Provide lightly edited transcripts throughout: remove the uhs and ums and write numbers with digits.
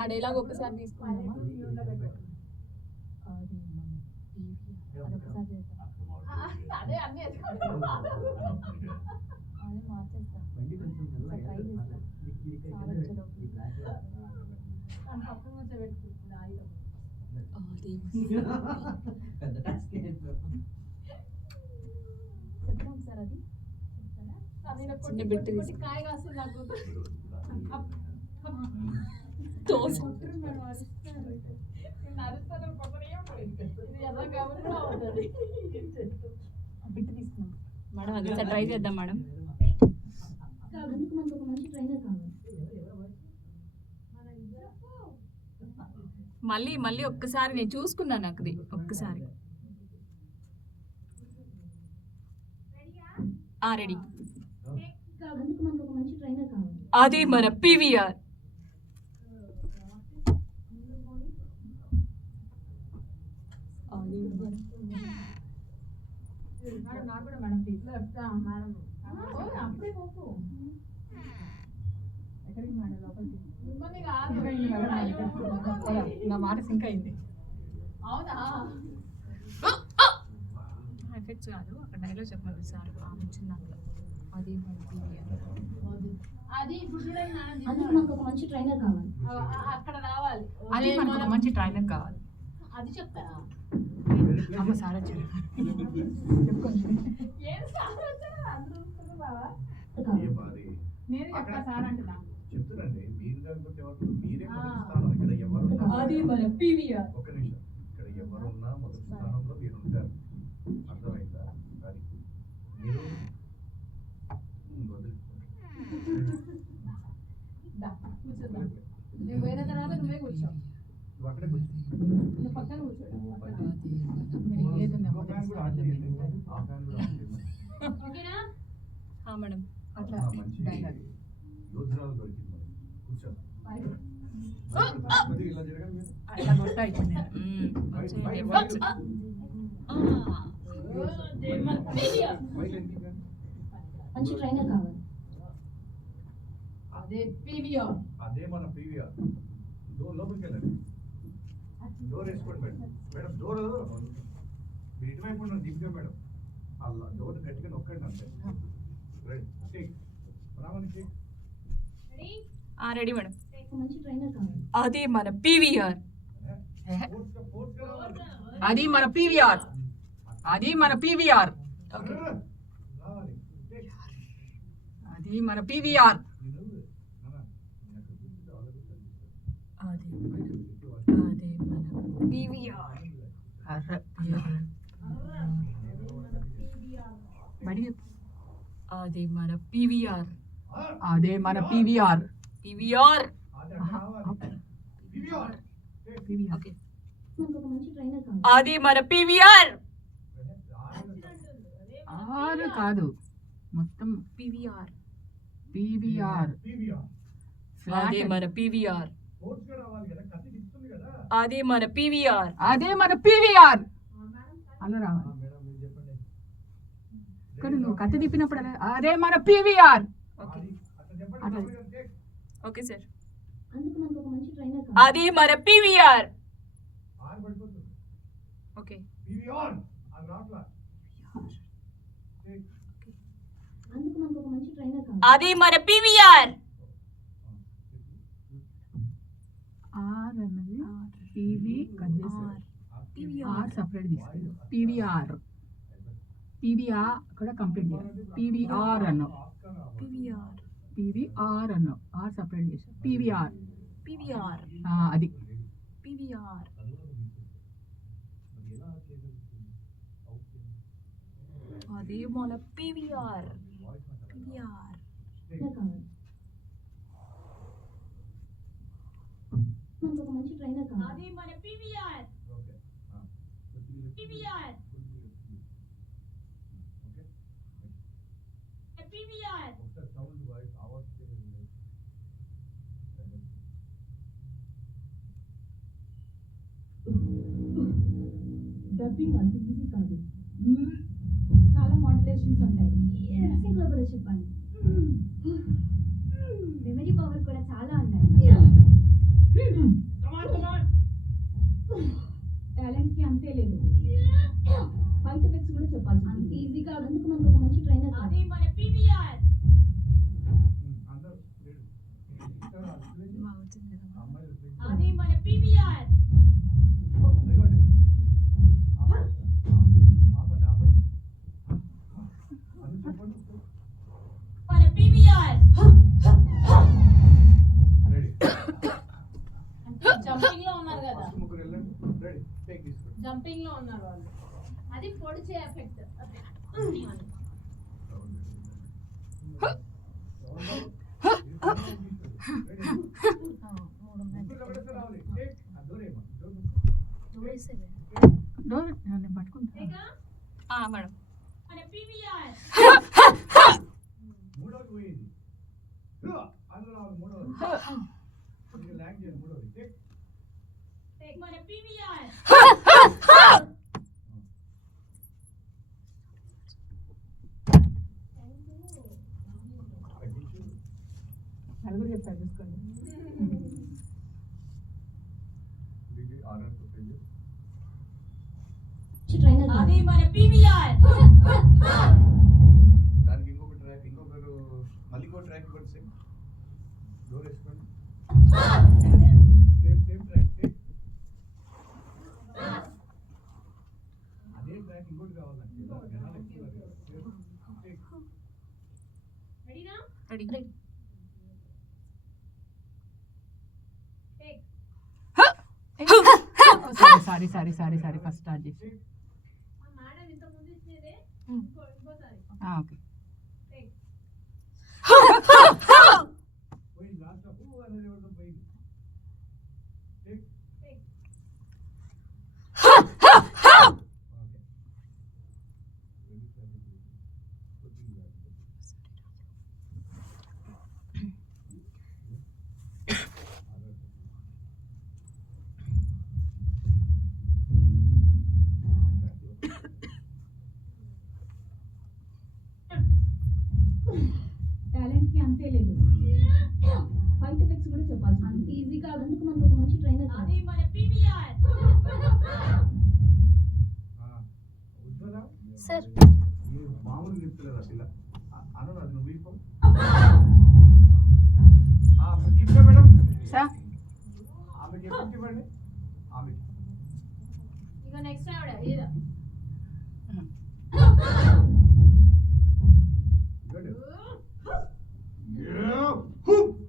ఆ డైలాగ్ ఒకసారి తీసుకున్నామా? అదే అన్ని అదే మార్చేస్తా, ట్రై చేస్తా. పక్కన వచ్చే పెట్టుకుంటున్నా ఆయుధం. చెప్తాం ఒకసారి అది చిన్న బిట్ కాయ కాస్తుంది నాకు. బిట్ తీసుకున్నాం మేడం, అది ట్రై చేద్దాం మేడం. మళ్ళీ మళ్ళీ ఒక్కసారి నేను చూసుకున్నాను నాకు ఒక్కసారి. రెడీ. అది మన పీవీఆర్. నా మాట సింక్ అయింది. అవునా? ఎఫెక్ట్స్ కాదు, అక్కడ డైలాగ్ చెప్పండి సార్. అది మనకు ఒక మంచి ట్రైనర్ కావాలి. అక్కడ రావాలి. అది మనకు ఒక మంచి ట్రైనర్ కావాలి. అది చెప్తారా? అమ్మ సార్ వచ్చారు. నేను చెప్తా సార్ అంటున్నా. అది మన పీవీఆర్. ఒక నిమిషం, ఇక్కడ ఎవరున్నా మొదటి స్థానంలో మీరు ఉంటారు. అర్థమైందా? మీరు కూర్చోద్దాం. నేను పోయిన తర్వాత నువ్వే కూర్చో. నువ్వు అక్కడే కూర్చో. నువ్వు పక్కన కూర్చో. ఓకేనా? మేడం అట్లా యోధురాలు దొరికింది. కూర్చో. ఇలా జరగాలి. అట్లా కొట్టాయి. మంచి ట్రైనర్ కావాలి. అదే పీవీఆర్. అదే మన పీవీఆర్. లోపలికి వెళ్ళండి. డోర్ వేసుకోండి మేడం. మేడం డోర్ మీరు ఇటువైపు ఉన్న దిగ్గా మేడం. అలా డోర్ గట్టిగా నొక్కండి అంతే. Ready madam. అది మన పీవీఆర్. అది మన పీవీఆర్. అది మన పీవీఆర్. అది మన పీవీఆర్. అదే మన పీవీఆర్. అదే మన పీవీఆర్. పీవీఆర్. అది మన పీవీఆర్. ఆరు కాదు, మొత్తం పీవీఆర్. పీవీఆర్. అదే మన పీవీఆర్. అదే మన పీవీఆర్. అదే మన పీవీఆర్. అలా రావాలి. ఇక్కడ నువ్వు కత్తి తిప్పినప్పుడు అదే మన పీవీఆర్. Okay sir. అది మన పీవీఆర్. ఓకే. అది మన పీవీఆర్. ఆర్ అన్నది పీవీ కట్ చేస్తారు. పీవీఆర్ సెపరేట్ తీసుకెళ్ళి పీవీఆర్. పీవీఆర్ కూడా కంప్లీట్ చేయాలి. పీవీఆర్ అన్నావు. పీవీఆర్. పీవీఆర్ అన్నావు. ఆర్ సెపరేట్ చేసి పీవీఆర్. పీవీఆర్. అది పీవీఆర్. అది మన పీవీఆర్. పీవీఆర్. అది మన పీవీఆర్. పీవీఆర్. పీవీఆర్. డబ్బింగ్ అంత ఈజీ కాదు. చాలా మాడ్యులేషన్స్ ఉంటాయి. సింక్లో కూడా చెప్పాలి. ఫైట్ ఎఫెక్ట్స్ కూడా చెప్పాల్సి అంత ఈజీ కాదు. అందుకు మనకు ఒక మంచి ట్రైనర్ అది మన పీవీఆర్ అందరూ లేడు అమ్మాయి అది మన పీవీఆర్ ఆపండి ఆపండి అది చెప్పండి మన పీవీఆర్ రెడీ జంపింగ్ లో ఉన్నారు కదా, ఫస్ట్ ముగ్గురు వెళ్ళండి రెడీ టేక్ తీసుకోండి జంపింగ్ లో ఉన్నారు వాళ్ళు. అది పొడిచే ఎఫెక్ట్. నేను పట్టుకుంటా మేడం మన పీవీఆర్ మూడోది పోయింది అందులో మూడోది ల్యాండ్ చేయండి మూడోది టేక్ మన పీవీఆర్ నలుగురు చెప్పారు చూసుకోండి. ఇది ఆర్ఆర్ పేజ్ అది మన పీవీఆర్ దానికి ఇంకొక ట్రాక్ ఇంకొకరు మళ్ళీ ఇంకో ట్రాక్ ఇవ్వండి సేమ్ డోర్ వేసుకోండి సేమ్ ట్రాక్ అదే ట్రాక్ ఇంకోటి కావాలండి జనాలు ఎక్కువ రెడీనా? రెడీ సారీ ఫస్ట్ స్టార్ట్ చేసి మేడం ఇంత ముందు ఇచ్చేదే ఇంకోసారి ఓకే పోయింది లాస్ట్ అనేది ఎవరితో పోయింది టేక్ టాలెంట్ కి అంతే లేదు. ఫైట్ ఎఫెక్ట్స్ కూడా చెప్పాల్సి అంత ఈజీ కాదు. అందుకు మనకు ఒక మంచి ట్రైనర్ అది మన పీవీఆర్ ఉజ్వల సార్. మీరు మామూలు చెప్తలేదా పిల్ల అను అది నువ్వు వీడిపో గిఫ్ట్ మేడం సార్ ఆమెకి గిఫ్ట్ ఇవ్వండి ఆమెకి ఇక నెక్స్ట్ ఆవిడ ఏదా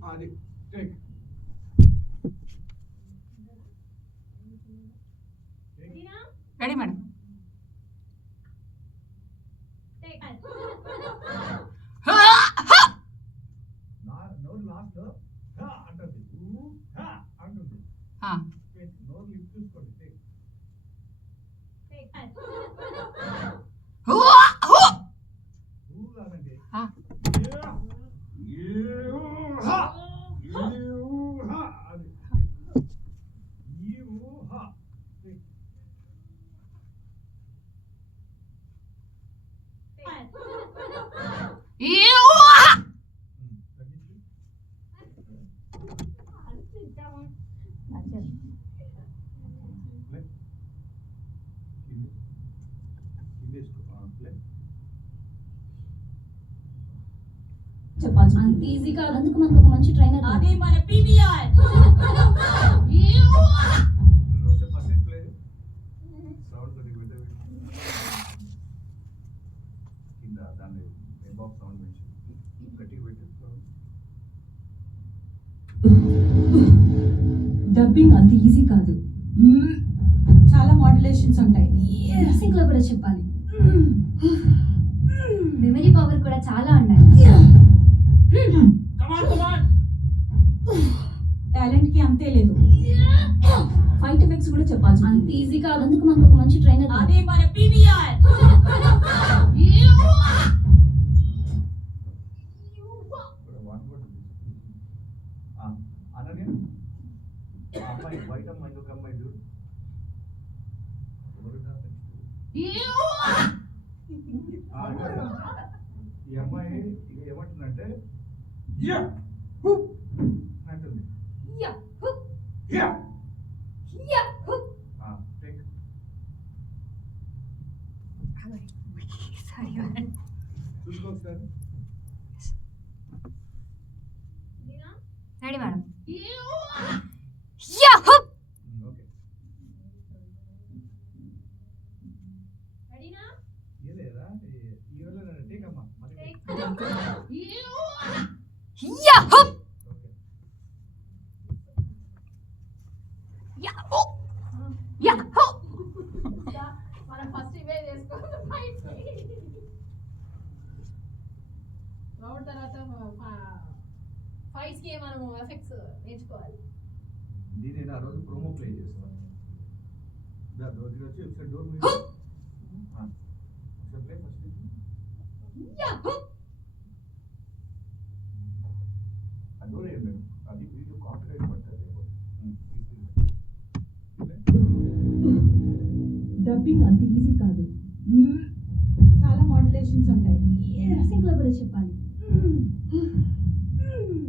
అది టేక్ రెడీనా? రెడీ మేడం టేక్ నోరు లాస్ట్ అంటుంది అంటుంది నోరు లిఫ్ట్ చూసుకోండి టేక్ టేక్ కాదండి చెప్పాల్సి అంత ఈజీ కాదు. అందుకు మనకు ఒక మంచి ట్రైనర్ అది మన పీవీఆర్ సౌండ్ కొద్దిగా కింద దాన్ని బాక్స్ సౌండ్ పెంచి గట్టిగా పెట్టి డబ్బింగ్ అంత ఈజీ కాదు. చాలా మాడ్యులేషన్స్ ఉంటాయి. సింక్ లో కూడా చెప్పాలి. మెమరీ పవర్ కూడా చాలా ఉన్నాయి. టాలెంట్ కి అంతే లేదు. ఫైట్ ఎఫెక్ట్స్ కూడా చెప్పాల్సి అంత ఈజీ కాదు. అందుకు మనకు ఒక మంచి ట్రైనర్ అది మన పీవీఆర్ అనన్య అమ్మాయి బయట అమ్మాయి ఇంకొక అమ్మాయి చూడు ఈ అమ్మాయి ఇక ఏమంటుందంటే అంటుంది టేక్ సారీ మేడం. చూసుకో ఒకసారి. Ready madam. ఓకే. ఏ లేదా ఈ రోజు టేక్ అమ్మా మళ్ళీ ఓకే. మనం ఫస్ట్ ఇవే చేసుకోవాలి రౌండ్ తర్వాత ఫైట్స్ కి మనము ఎఫెక్ట్స్ నేర్చుకోవాలి. నేను ఆ రోజు ప్రోమో ప్లే చేస్తాను. దగ్గర వచ్చి ఒకసారి డోర్ మీద ఒకసారి ప్లే ఫస్ట్ ఆ డోర్ వేయండి మేడం. అది వీడియో కాపీరైట్ పడుతుంది. డబ్బింగ్ అంత ఈజీ కాదు. చాలా మాడ్యులేషన్స్ ఉంటాయి. సింక్ లో కూడా చెప్పాలి.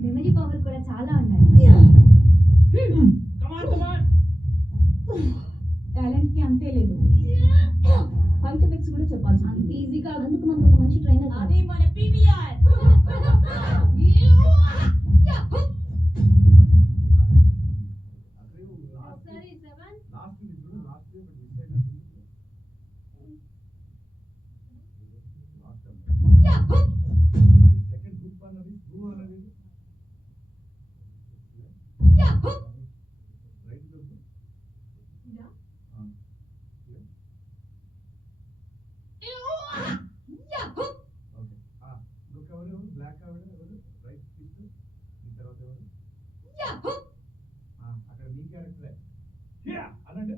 మెమరీ పవర్ కూడా చాలా ఉండాలి. టాలెంట్ కి అంతే లేదు. ఫైట్ ఎఫెక్ట్స్ కూడా చెప్పాల్సి అంత ఉంటుంది. ఈజీ కాదు. అందుకు మనకు ఒక మంచి ట్రైనర్ అదే మన PVR. ఒకసారి 7 లాస్ట్ చూడు లాస్ట్ బట్ మిస్ అయినట్టుంది. లాస్ట్ అది సెకండ్ గ్రూప్ అన్నది గ్రూప్ అన్నది రైట్ గ్రూప్ ఇదా ఓకే. లుక్ ఎవరు బ్లాక్ ఆవిడ ఎవరు రైట్ తీసు ఈ తర్వాత ఎవరు అక్కడ మీ క్యారెక్టరే అనండి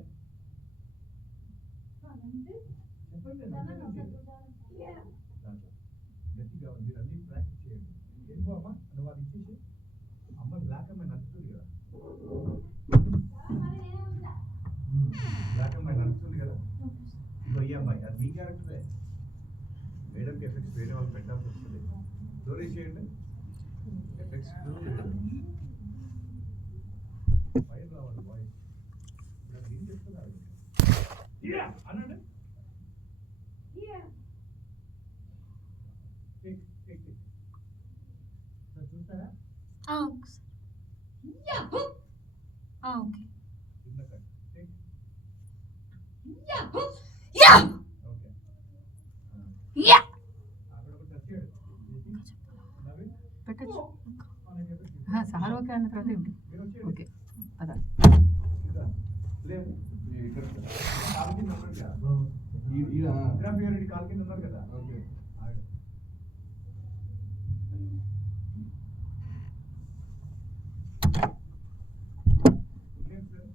చెప్పండి దాంట్లో గట్టిగా మీరు అన్ని ప్రాక్టీస్ చేయండి. వెళ్ళిపో అమ్మ నువ్వు అది ఇచ్చేసి అమ్మ బ్లాక్ అమ్మాయి నచ్చుతుంది కదా బ్లాక్ అమ్మాయి నచ్చుతుంది కదా ఇగో ఈ అమ్మాయి అది మీ క్యారెక్టరే. మేడంకి ఎఫెక్ట్స్ వేరే వాళ్ళు పెట్టాల్సి వస్తుంది. స్టోరీ చేయండి ఎఫెక్ట్స్ ఫైర్ రావాలి వాయిస్ ఇప్పుడు ఏం చెప్తున్నారు అనండి చూస్తారా ఓకే. చిన్న కట్ ఓకే అక్కడ ఒక టచ్ చేయండి నవీన్ పెట్టచ్చు. మనకి ఎఫెక్ట్ సార్ ఓకే అన్న తర్వాత ఏంటి? మీరు వచ్చేయండి ఓకే పద. లేదు ఇక్కడ కాల్ కింద ఉన్నారు కదా ఈడ ఇందిరాప్రియారెడ్డి కాల్ కింద ఉన్నారు కదా ఓకే ఆవిడ ఇంకేం సార్?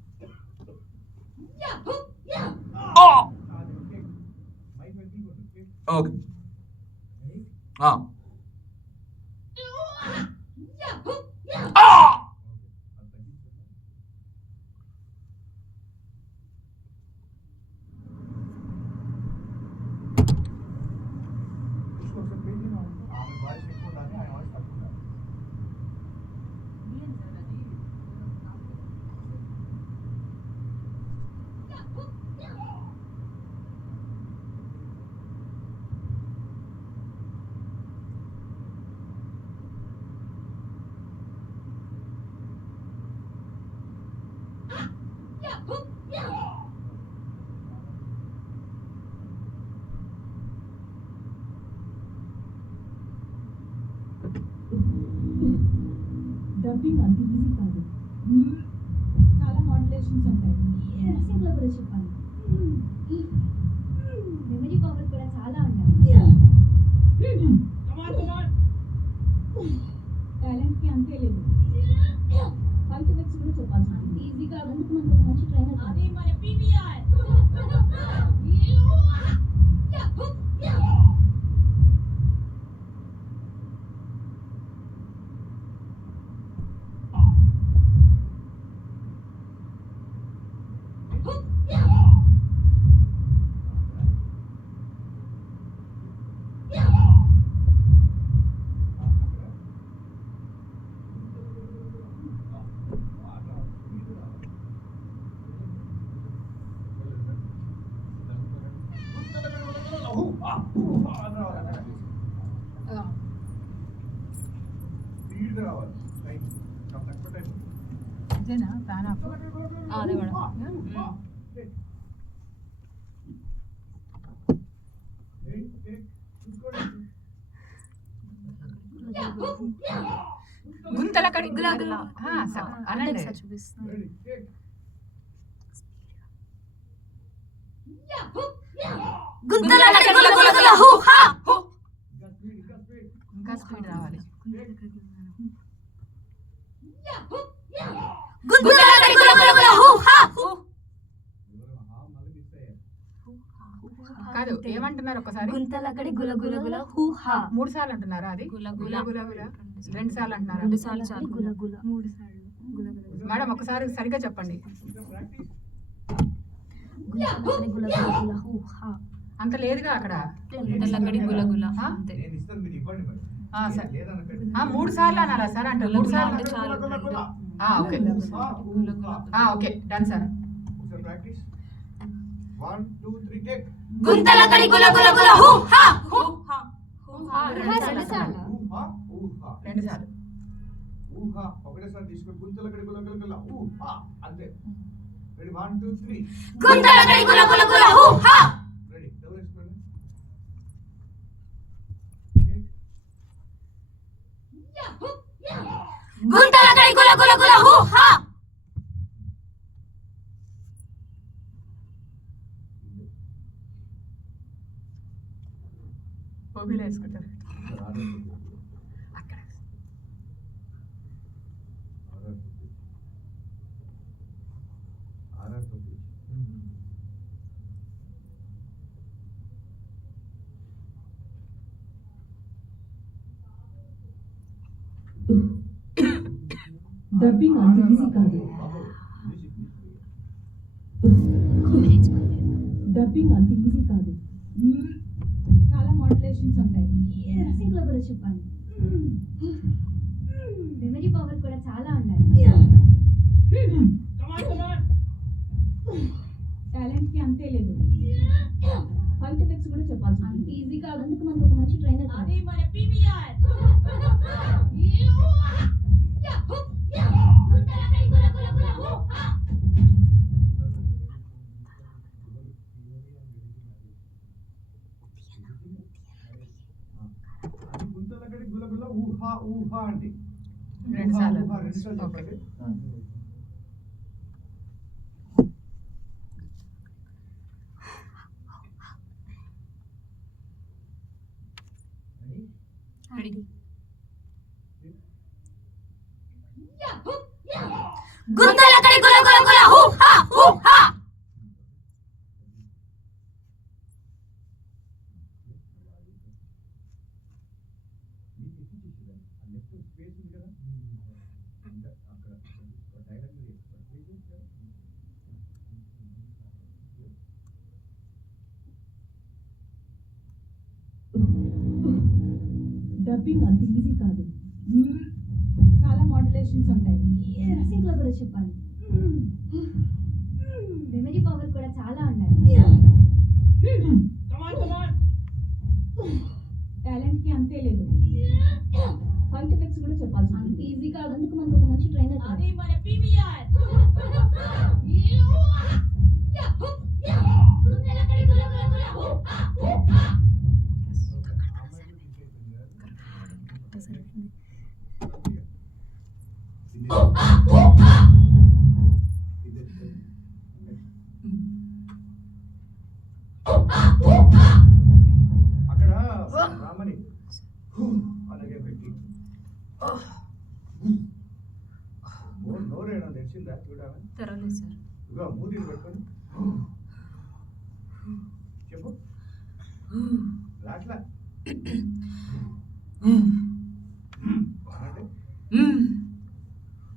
అది ఓకే. మైక్ పెట్టుకోండి ఓకే. Okay ready? ఆ ఓకే. అది తగ్గించుకోండి. ఒకసారి పేజీ ఆమె వాయిస్ ఎక్కువ ఉండాలి ఆయన వాయిస్ తక్కువ ఉండాలి. డబ్బింగ్ అంత ఈజీ కాదు. చాలా మాడ్యులేషన్స్ ఉంటాయి. సింక్ లో కూడా చెప్పాలి. మెమరీ పవర్ కూడా చాలా ఉండాలి. టాలెంట్ కి అంతే లేదు. ఫైట్ ఎఫెక్ట్స్ కూడా చెప్పాల్సి అంత ఉంటుంది. ఈజీ కాదు. అందుకు మనకు ఒక మంచి ట్రైనర్ అదే మన PVR. అని రావాలి అక్కడ. స్పీడ్గా రావాలి. టైం తక్కువ టైం. ఇదేనా ఫ్యాన్ ఆఫ్ అదే మేడం. గుంతల కడి అనండి చూపిస్తుంది. ఇంకా స్పీడ్ రావాలి. కాదు ఏమంటున్నారు ఒకసారి? గుంతలకడి గుల గుల గుల హూహా. 3 సార్లు అంటున్నారా? అది గుల గుల గుల గుల 2 సార్లు అంటున్నారా? 2 సార్లు చాలు. గుల గుల 3 సార్లు. గుల గుల మేడం ఒకసారి సరిగ్గా చెప్పండి. గుంతలకడి గుల గుల గుల హూహా. అంత లేదుగా అక్కడ. గుంతలకడి గుల గుల ఆ? అంతే. నేను ఇస్తాను, మీరు ఇవ్వండి మరి. సరే. లేదనకండి. 3 సార్లు అన్నారా సార్? అంటే 3 సార్లు అంటే చాలు. Okay okay done sir. ఒకసారి ప్రాక్టీస్. 1 2 3 టేక్. గుంతలకడి గుల గుల గుల హూహా. హూహా. హూహా. 2 సార్లు. ఊహా ఊహా 2 సార్లు. ఊహా ఒకటేసారి తీసుకొని గుంతలకడి గుల గుల గుల ఊహా అంతే. రెడీ 1 2 3. గుంతలకడి గుల గుల గుల హూహా. రెడీ డబుల్ వేసుకోండి. గుంతలకడి గుల గుల గుల హూహా. ఓబీలో వేసుకుంటారు అక్కడ. డబ్బింగ్ అంత ఈజీ కాదు. డబ్బింగ్ అంత ఈజీ కాదు. చాలా మాడ్యులేషన్స్ ఉంటాయి. సింక్ లో కూడా చెప్పాలి. మెమరీ పవర్ కూడా చాలా ఉండాలి. టాలెంట్ కి అంతే లేదు. ఫైట్ ఎఫెక్ట్స్ కూడా చెప్పాల్సి అంత ఉంటుంది. ఈజీ కాదు. అందుకు మనకు ఒక మంచి ట్రైనర్ కావాలి. అదే మన PVR. గుంతలకడి గుల గుల గుల హూహా. గుంతలకడి గుల గుల ఊహా ఊహా అంటే 2 సార్లు. ఊహా 2 సార్లు చెప్పండి. రెడీ. గుంతలకడి గుల గుల గుల హూహా. హూహా. స్పేస్ ఉంది కదా ఇంకా అక్కడ డైరెక్ట్ డబ్బింగ్ అంత ఈజీ కాదు. చాలా మాడ్యులేషన్స్ ఉంటాయి. సింక్ లో కూడా చెప్పాలి. మెమరీ పవర్ కూడా చాలా ఉండాలి. టాలెంట్ కి అంతే లేదు. ఫైట్ ఎఫెక్ట్స్ కూడా చెప్పాల్సి అంత ఉంటుంది. ఈజీ కాదు. అందుకు మనకు ఒక మంచి ట్రైనర్ కావాలి. అదే మన PVR. గుంతలకడి గుల గుల గుల హూహా. హూహా. అక్కడ రామని అలాగే పెట్టి నోరేనా తెచ్చిందా చూడాలి. తెరలేదు సార్. ఇదిగో మూతి పెట్టుకొని చెప్పు రాట్లా అంటే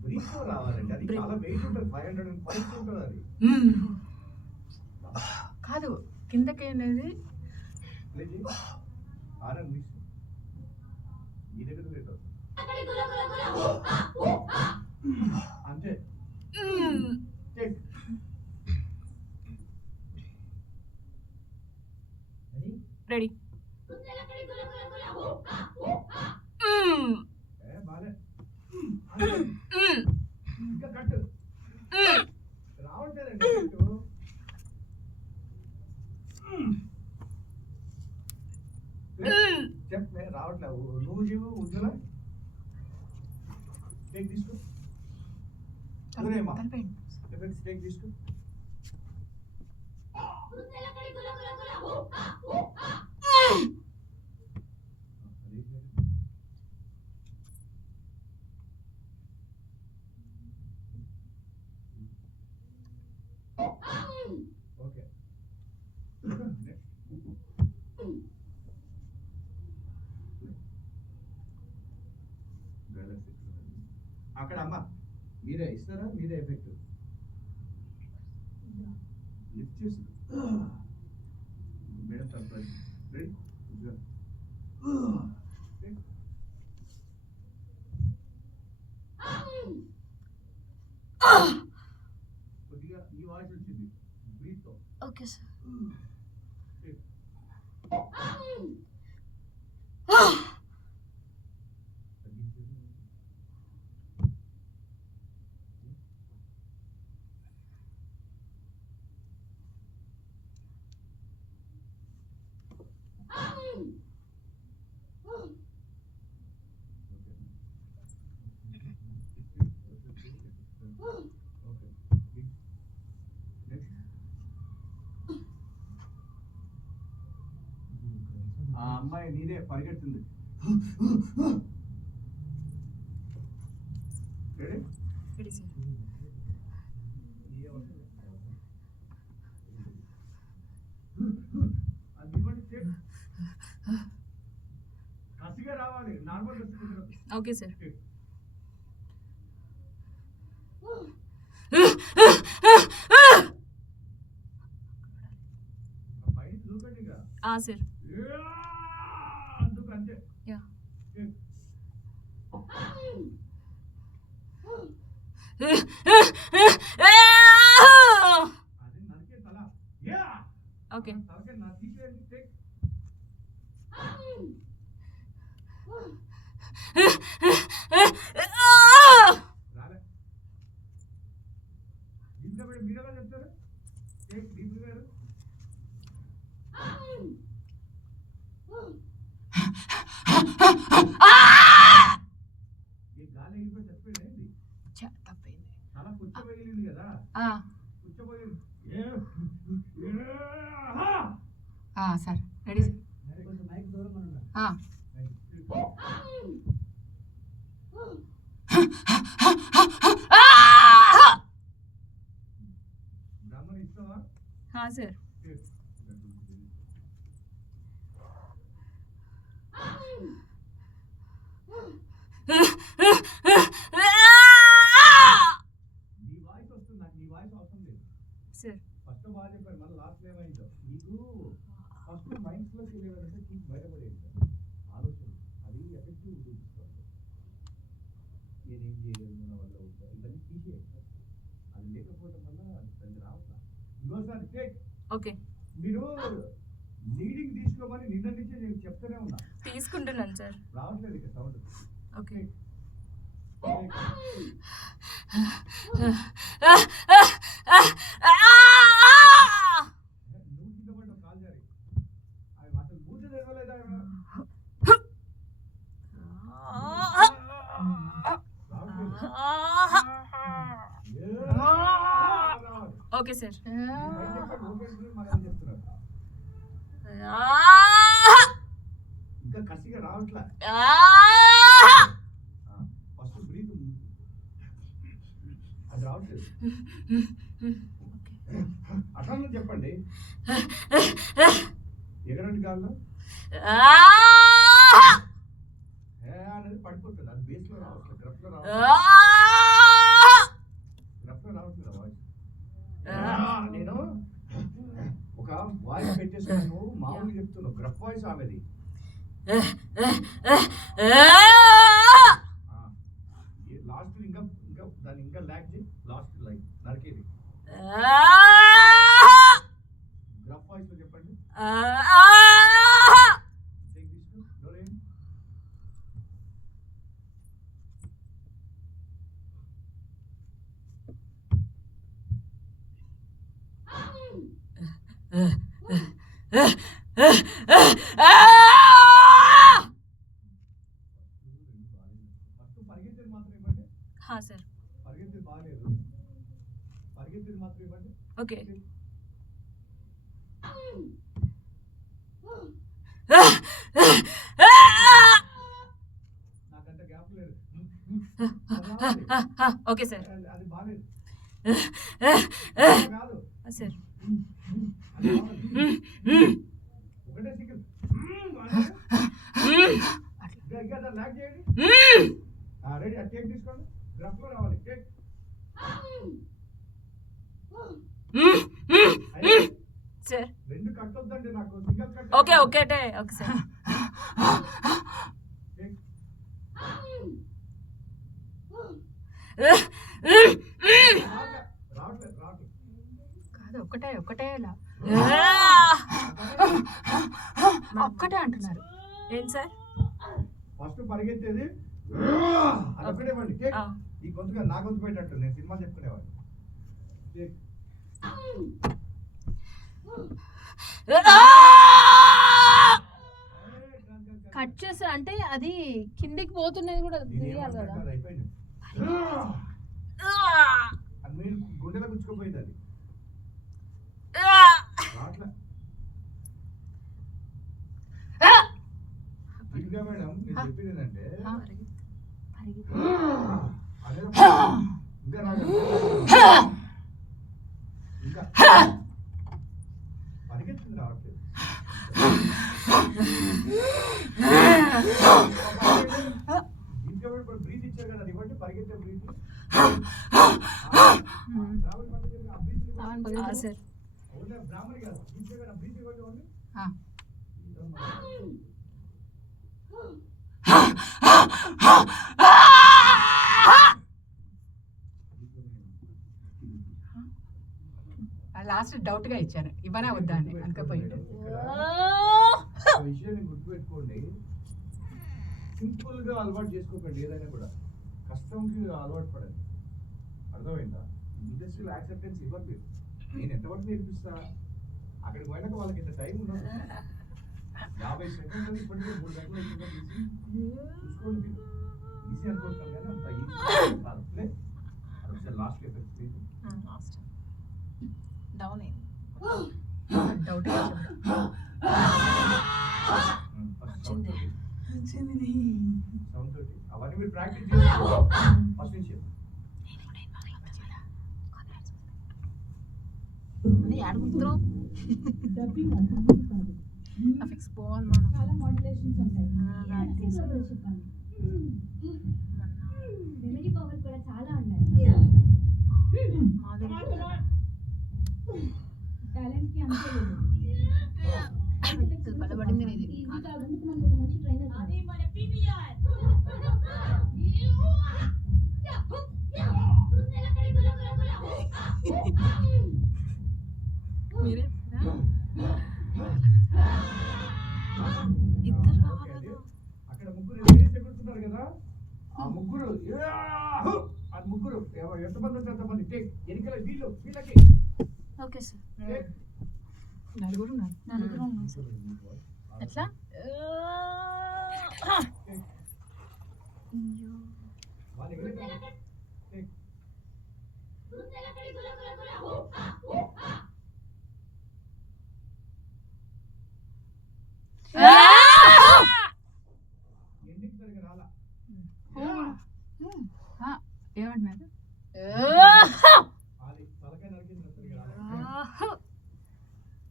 బ్రీత్ రావాలండి. అది చాలా వెయిట్ ఉంటుంది. 500 ఉంటుంది అది. కాదు కిందకి అనేది ఆనంద్ మిస్ ఈ దగ్గర రేట్ అంతే. రెడీ. ఏ బాలే ఇంకా కట్టు రావట్లేదండి కట్టు. చెప్పే రావట్లేదు నువ్వు జీవు ఉజ్జల టేక్ తీసుకో దూరేమా తలపేయండి. ఎఫెక్ట్స్ టేక్ తీసుకో ఓకే అక్కడ అమ్మ మీరే ఇస్తారా మీరే ఎఫెక్ట్ లిఫ్ట్ చేసి మేడం సర్ప్రైజ్ రెడీ కొద్దిగా ఈ వాయిస్ వచ్చింది బ్రీత్ తో ఓకే సార్ ఆ అమ్మాయి నీదే పరిగెడుతుంది రెడీ రెడీ సార్. అది ఇవ్వండి చెక్ కసిగా రావాలి నార్మల్ వస్తుంది ఓకే సార్. పైన దూకండి ఇక సార్. అందుకు అంతే యా. అది నరికే తల యా ఓకే తలకే తీసేయండి టేక్ రాలే దీంట్లో మీరు ఎలా చెప్తారు టేక్ డీప్ గారు ఈ గాలి ఎగిరిపోయి చచ్చిపోయింది తప్పైంది. చాలా పుచ్చబోయింది కదా పుచ్చబోయింది సార్ రెడీ కొంచెం మైక్ దూరంగా ఉండాలి సార్. బ్రాహ్మణ ఇస్తావా సార్. నీ వాయిస్ వస్తుంది నాకు నీ వాయిస్ అవసరం లేదు సార్ ఫస్ట్ బాగా చెప్పారు మళ్ళీ లాస్ట్ ఏమైందో నీకు ఫస్ట్ మైండ్స్ లోకి వెళ్ళేవారంటే నీకు బయటపడేది ఆలోచన అది ఎఫెక్టివ్ చూపిస్తుంది నేనేం చేయలేదు నా వల్ల అవుతా ఇవన్నీ తీసేయాలి అది లేకపోవడం వల్ల అది రావట్లా ఇంకోసారి టేక్ ఓకే మీరు లీడింగ్ తీసుకోమని నిన్న నుంచి నేను చెప్తూనే ఉన్నా తీసుకుంటున్నాను సార్. రావట్లేదు ఇక సౌండ్ ఓకే నువ్వు కింద పడ్డావు కాల్ జారి అవి అసలు మూత తెరవలేదా ఓకే సార్. ఇంకా కసిగా రావట్లా ఫస్ట్ బ్రీత్ అది రావట్లేదు అట్లా చెప్పండి ఎగరండి కాళ్ళు అనేది పడిపోతుంది అది బేస్ లో రావట్లేదు గ్రఫ్ లో రావట్లేదు వాయిస్ నేను ఒక వాయిస్ పెట్టేసాను మామూలుగా చెప్తున్నావు గ్రఫ్ వాయిస్ ఆమెది లాస్ట్ ఇంకా ఇంకా దాన్ని ఇంకా ల్యాక్ చేయి లాస్ట్ లైక్ నరికేది గ్రఫ్ వాయిస్ లో చెప్పండి ఫస్ట్ పరిగెత్తేది మాత్రం ఇవ్వండి. हाँ सर పరిగెత్తేది బాగాలేదు. పరిగెత్తేది మాత్రం ఇవ్వండి. ओके నాకంటే గ్యాప్ లేదు. ओके सर అది బాగాలేదు. కాదు सर అది బాగాలేదు. ఒకటే సింగిల్ ఇంకా లాక్ చేయండి. రెడీ ఆ టేక్ తీసుకోండి. గ్రఫ్ లో రావాలి. టేక్ सर రెండు కట్టొద్దండి నాకు. Single cut. Okay okay okay sir take రావట్లేదు రావట్లేదు. కాదు ఒక్కటే ఇలా ఒక్కటే అంటున్నారు. ఏం సార్ ఫస్ట్ పరిగెత్తేది అది ఒకటే ఇవ్వండి. టేక్ ఈ గొంతుగా నా గొంతు పెట్టట్టు నేను సినిమా చెప్పుకునేవాడిని. టేక్ కట్ చేస్తా అంటే అది కిందికి పోతున్నది కూడా తెలియాలి కదా. అది అయిపోయింది. అది మీరు గుండెలో గుచ్చుకోపోయింది. అది రావట్లే. ఇంకా మేడం నేను చెప్పింది ఏంటంటే అదేదో ఇంకా రావట్లేదు. ఇంకా పరిగెత్తుంది రావట్లేదు. ఇంకా ఇప్పుడు బ్రీత్ ఇచ్చారు కదా అది ఇవ్వండి. పరిగెత్తే బ్రీత్ ట్రావెల్ పద్ధతి ఆ బ్రీత్ सर అవునా బ్రాహ్మణి గారు ఇచ్చే కదా బ్రీత్ ఇవ్వండి. ఓన్లీ లాస్ట్ డౌట్ గా ఇచ్చాను ఇవ్వనా వద్దా అని అనుకోపోయిండు. ఒక విషయాన్ని గుర్తుపెట్టుకోండి. సింపుల్ గా అలవాటు చేసుకోకండి. ఏదైనా కూడా కష్టంకి అలవాటు పడండి. అర్థమైందా? ఇండస్ట్రియల్ యాక్సెప్టెన్స్ ఇవ్వట్లేదు. నేను ఎంతవరకు నేర్పిస్తా అక్కడికి పోయినాక వాళ్ళకి ఇంత టైం ఉండదు. 50 సెకండ్లు ఇప్పటికే 3 గంటలు ఎక్కువగా తీసి చూసుకోండి. మీరు ఈజీ అనుకుంటారు కానీ అంత ఈజీ కాదు. అది ఒకసారి last effect down doubt sound తోటి అవన్నీ మీరు ప్రాక్టీస్ చేసుకో. ఫస్ట్ నుంచి అడుగుతున్నాం. డబ్బింగ్ అంత ఈజీ కాదు. ఫిక్స్ పోవాలి మనం. చాలా మాడ్యులేషన్స్ ఉంటాయి. డాన్సింగ్ లో కూడా చెప్పాలి. మెమరీ పవర్ కూడా చాలా ఉండాలి. టాలెంట్ కి అంతే లేదు. బలపడింది ఇది. ఈజీ కాదు. అందుకు మనకు ఒక మంచి ట్రైనర్ కావాలి. మీరే ఇద్దరు రావాలి. అక్కడ ముగ్గురు లేడీస్ ఎగురుతున్నారు కదా ఆ ముగ్గురు అది ముగ్గురు ఎంతమంది ఉంటే అంతమంది టేక్ ఎన్నికల వీళ్ళకి ఓకే సార్ టేక్. నలుగురు ఉన్నారు సార్. ఎట్లా వాళ్ళు ఎగురుతారు. టేక్ ఎండింగ్ సరిగా రాలా. ఏమంటున్నారు? అది తలకాయ నరికింది సరిగా రాలా.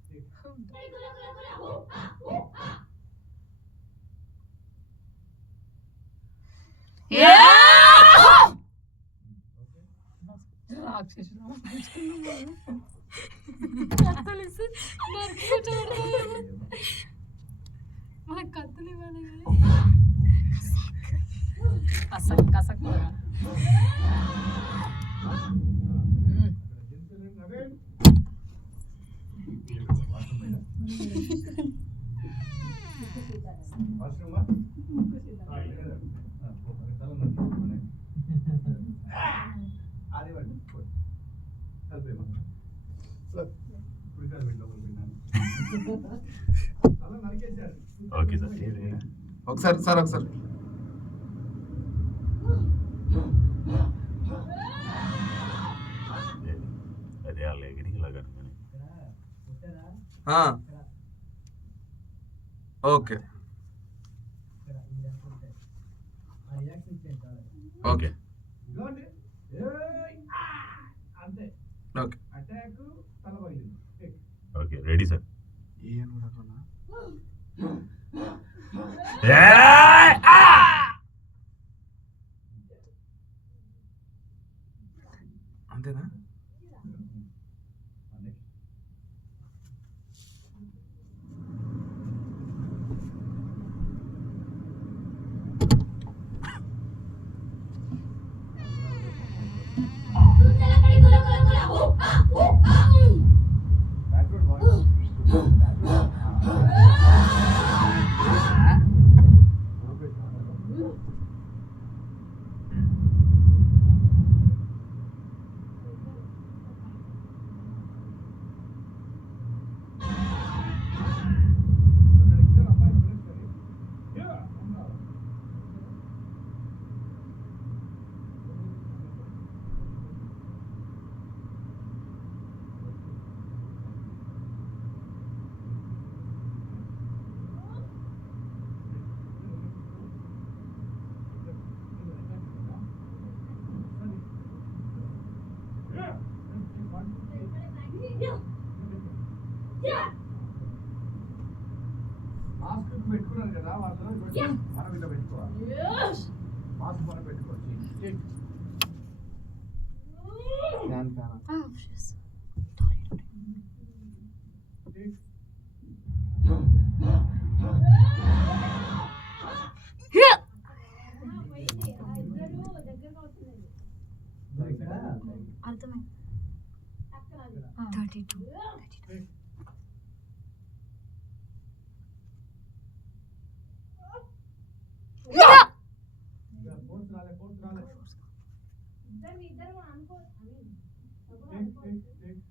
టేక్ ఓకే రాక్షసులు. మనకు కత్తులు ఇవ్వాలి. కసక్ కసక్ ఇప్పుడు కాదు లోపలికి వెళ్ళాను. తల నరికేశారు. ఓకే సార్ ఒకసారి సార్ ఒకసారి అదే వాళ్ళ ఎగిరి ఇలా కనుకొని ఓకే ఓకే ఇదిగోండి. ఏయ్! ఆ! అంతే ఓకే అటాక్ తల పగిలింది. టేక్. ఓకే రెడీ సార్ అంతేనా నెక్స్ట్. బ్యాక్గ్రౌండ్ ఇద్దరు అమ్మాయిలు వదిలేస్తారు. Yeah, ఉన్నారు. మాస్క్ పెట్టుకున్నారు కదా వాళ్ళు, మనం ఇట్లా పెట్టుకోవాలి. మాస్క్ మనం పెట్టుకోవచ్చు. టేక్. టేక్. అర్థమైంది 32 టేక్. ఫోర్స్ రాలే. టేక్. టేక్.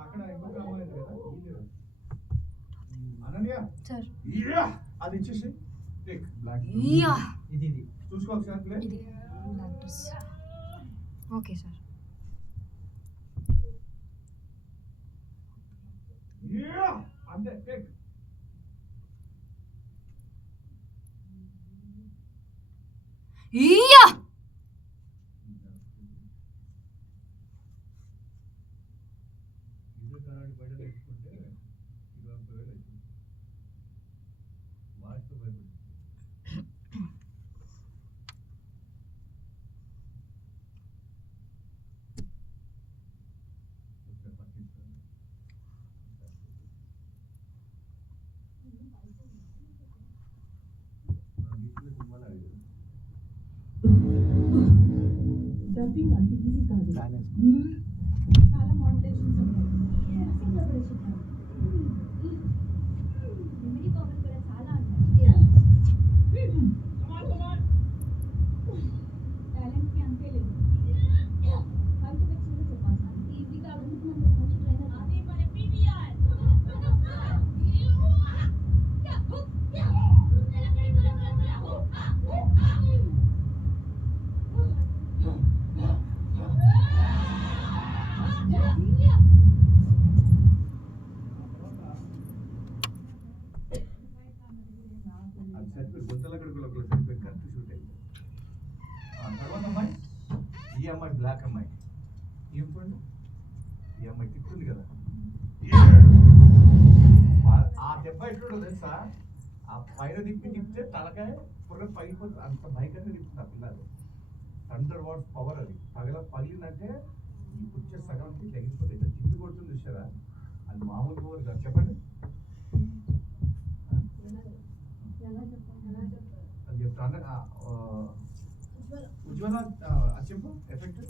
అక్కడ ఇంకొక అమ్మాయి ఉంది కదా, అనన్య. Sir yeah! అది ఇచ్చేసి టేక్. బ్లాక్ యా ఇది చూసుకో ఒకసారి ప్లే. ఇది black dress okay sir ya! అంతే. టేక్. యా ఇదే కరాడి బయట తెచ్చుకుంటే 20,000 అవుతుంది. వాటితో భయపడి ఒకసారి పట్టిస్తాను. మనం తీసుకునే సినిమాలు అవి కదా. డబ్బింగ్ అంత ఈజీ కాదు. చాలా మోడ్యులేషన్స్ ఉన్నాయి. మెమరీ పవర్ కూడా చాలా ఉన్నాయి. టాలెంట్ కి అంతే లేదు. బయట వచ్చి చెప్పాలి. అంత ఈజీ కాదు. మనకు ఒక మంచి ట్రైనర్ కావాలి. అది సరిపోయి గుంతల కడుపులో ఒకరు సరిపోయి కత్తి షూట్ అయింది. తర్వాత అమ్మాయి, ఈ అమ్మాయి బ్లాక్ అమ్మాయి, ఏం చూడండి, ఈ అమ్మాయి తిప్పుతుంది కదా, ఆ దెబ్బ ఎట్లుండదు తెలుసా, ఆ పైన తిప్పితే తలకాయ పుర్ర పగిలిపోతుంది, అంత భయంకరంగా తిప్పుతుంది ఆ పిల్లలు. 100 వాట్స్ పవర్ అది పగిలిందంటే ఈ పుచ్చే సగంకి తగిలిపోతుంది. ఇట్లా తిప్పి కొడుతుంది చూసారా, అది మామూలు పవర్ కాదు. చెప్పండి అది చెప్తాను. ఉజ్వల అది చెప్పు effect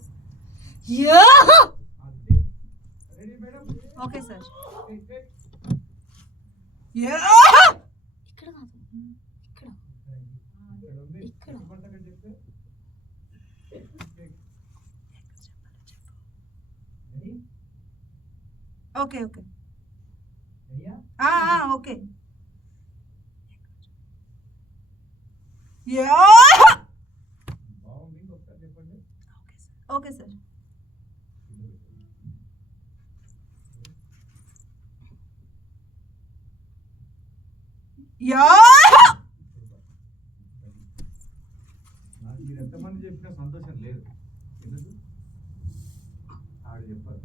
ready madam okay sir. ఇక్కడ కాదు, ఇక్కడ ఇక్కడ ఉంది ఇక్కడ. చెప్పండి చెప్తే రెడీ ఓకే ఓకే రెడీయా ఓకే. బాగుంది ఇంకొకసారి చెప్పండి ఓకే సార్. నాకు మీరు ఎంతమంది చెప్పినా సంతోషం లేదు ఎందుకు ఆవిడ చెప్పారు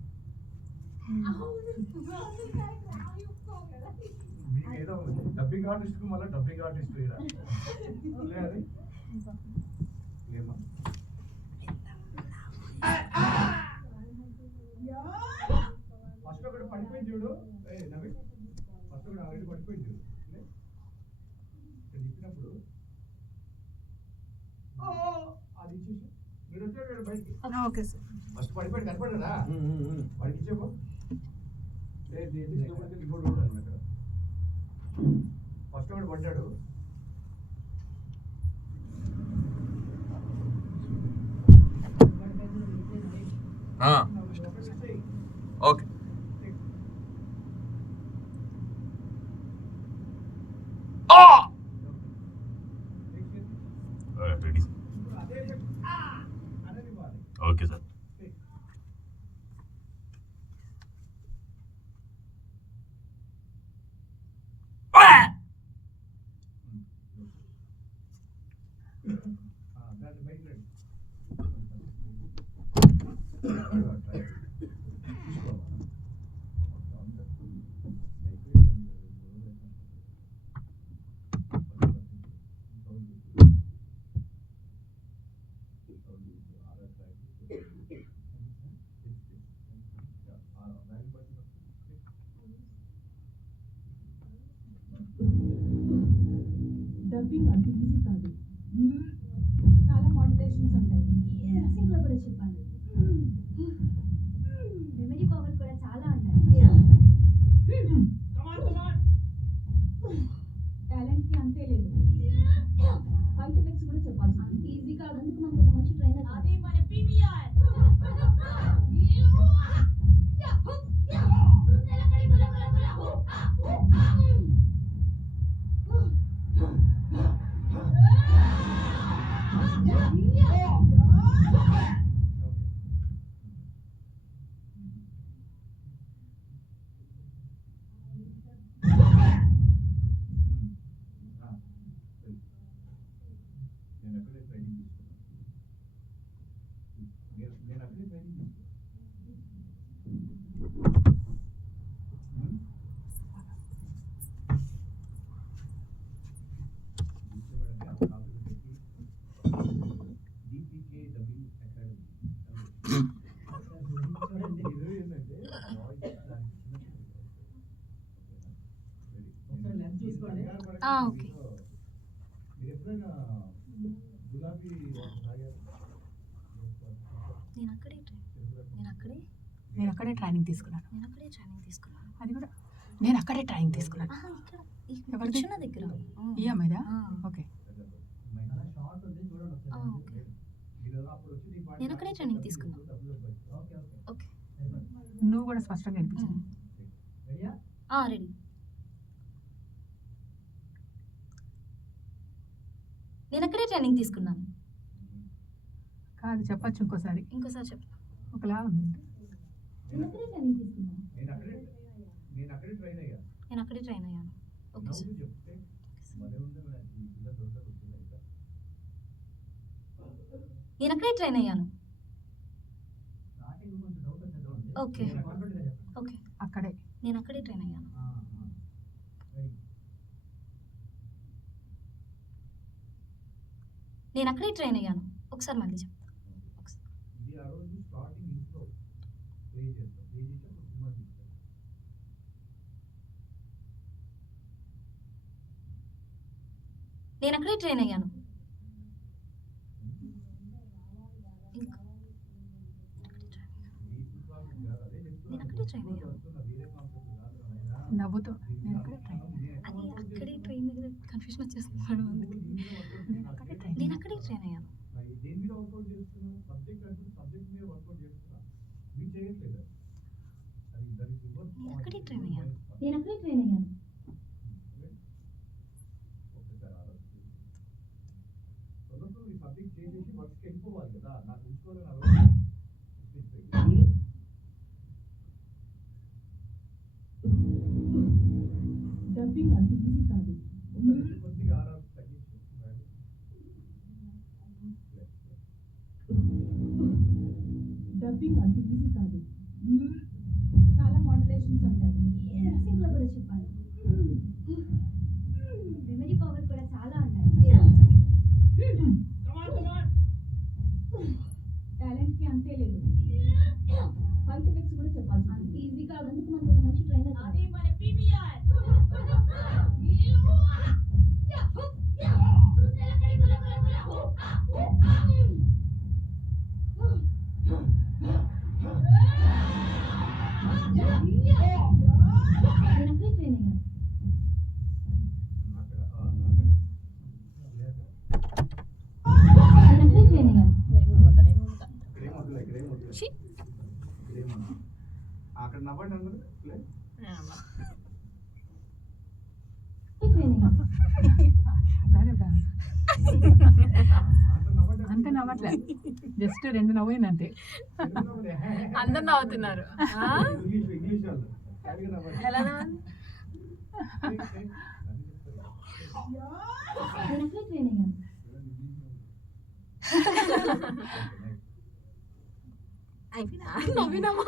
మీకు ఏదో డబ్బింగ్ ఆర్టిస్ట్ కు మళ్ళీ డబ్బింగ్ ఆర్టిస్ట్ లేదు లేమా ఫస్ట్ ఒకటి పడిపోయింది చూడు నవీన్ ఫస్ట్ ఒకటి ఆల్రెడీ పడిపోయింది చూడు ఇక్కడ తిప్పినప్పుడు అది ఇచ్చేసి మీరు వచ్చాడు బయటికి ఓకే సార్. ఫస్ట్ పడిపోయి కనపడరా వాడికి ఇచ్చేపో రిపోర్ట్ కూడా ఇక్కడ ఫస్ట్ ఒకటి పడ్డాడు ఓకే. రెడీ అదే అనేది బాధ ఓకే సార్. దాన్ని బయట రండి డబ్బింగ్ అంత ఈజీ కాదు. చాలా మాడ్యులేషన్స్ ఉంటాయి. సింగ్లో కూడా చెప్పాలి. మెమరీ పవర్ కూడా చాలా ఉండాలి. టాలెంట్ కి అంతే లేదు. ఫైట్ ఎఫెక్ట్స్ కూడా చెప్పాల్సి అంత ఈజీ కాదు. అందుకు మనకు ఒక మంచి ట్రైనర్ అదే మన పీవీఆర్ నేను అక్కడే ట్రైనింగ్ తీసుకున్నాను నేను అక్కడే ట్రైనింగ్ తీసుకున్నాను DPK డబ్బింగ్ అకాడమీ ఇది ఏంటంటే ఓకే. మీరు ఎప్పుడైనా గులాబీ తాగారు నేను అక్కడే నేను అక్కడే ట్రైనింగ్ తీసుకున్నాను. ట్రైనింగ్ తీసుకున్నాను. అది కూడా నేను అక్కడే ట్రైనింగ్ తీసుకున్నాను. ఇక్కడ ఎవరిది? కూర్చున్న దగ్గర. ఈ అమ్మాయిదా? ఆ. ఓకే. ఓకే. నేను అక్కడే ట్రైనింగ్ తీసుకున్నా. ఓకే. నువ్వు కూడా స్పష్టంగా వినిపించింది. రెడీ. నేను అక్కడే ట్రైనింగ్ తీసుకున్నాను. కాదు చెప్పచ్చు ఇంకోసారి. ఇంకోసారి చెప్పు. ఒకలా ఉంది. నేను ట్రైనింగ్ తీసుకున్నాను. నేను అక్కడే ట్రైన్ అయ్యా నేను అక్కడే ట్రైన్ అయ్యాను. Okay sir. నవ్వు చెప్తే మరే ఉంది ఈ పిల్ల దొరకదు ఇంకా నేను అక్కడే ట్రైన్ అయ్యాను. నాకేమో కొంచెం డౌట్ వచ్చేది ఓకే. కాన్ఫిడెంట్ గా చెప్పండి ఓకే. అక్కడే నేను అక్కడే ట్రైన్ అయ్యాను. నేను అక్కడే ట్రైన్ అయ్యాను. ఒకసారి మళ్ళీ చెప్తా. ఇది ఆ రోజు స్టార్టింగ్ ఇంట్లో ప్లే చేస్తాం ప్లే చేసి ఒక సినిమా తీస్తాం నేను అక్కడే ట్రైన్ అయ్యాను. ట్రైన్ అయ్యాను. వేరే కాన్సెప్ట్ కాదు నాయనా. నవ్వుతూ నేను అక్కడే ట్రైన్ అది అక్కడే ట్రైన్ దగ్గర కన్ఫ్యూజన్ వచ్చేస్తున్నాడు అందుకే నేను అక్కడే ట్రైన్ అయ్యాను. దేని మీద వర్కౌట్ చేస్తున్నావు? సబ్జెక్ట్ అంటే సబ్జెక్ట్ మీద వర్కౌట్ చేస్తున్నా. మీరు చేయట్లేదు. అది దాని రివర్స్ నేను అక్కడే ట్రైన్ అయ్యాను. నేను అక్కడే ట్రైన్ అయ్యాను. ఒకసారి ఆలోచించు. ఈ సబ్జెక్ట్ చేసేసి వర్క్స్కి వెళ్ళిపోవాలి కదా. నాకు తెలుసుకోవాలని అలవాటు. డబ్బింగ్ అంత ఈజీ కాదు. కొద్దిగా ఆరా తగ్గించు. డబ్బింగ్ అంత ఈజీ కాదు. చాలా మాడ్యులేషన్స్ ఉంటాయి. సింక్ లో కూడా చెప్పాలి. మెమరీ పవర్ కూడా చాలా ఉండాలి. టాలెంట్ కి అంతే లేదు. ఫైట్ ఎఫెక్ట్స్ కూడా చెప్పాల్సి అంత ఉంటుంది. ఈజీ కాదు. అందుకు మనకు ఒక మంచి ట్రైనర్ కావాలి. నేను అక్కడే ట్రైన్ అయ్యాను. నేను అక్కడే ట్రైన్ అయ్యాను. అక్కడ నవ్వండి అందరూ. ట్రైన్ అయ్యాను. అంతే నవ్వట్లే, జస్ట్ 2 నవ్వుయింది అంతే. అందరు నవ్వుతున్నారు. ఇంగ్లీష్ వాళ్ళు ఎలా నేను అక్కడే ట్రైన్ అయ్యాను. నవ్వినామా?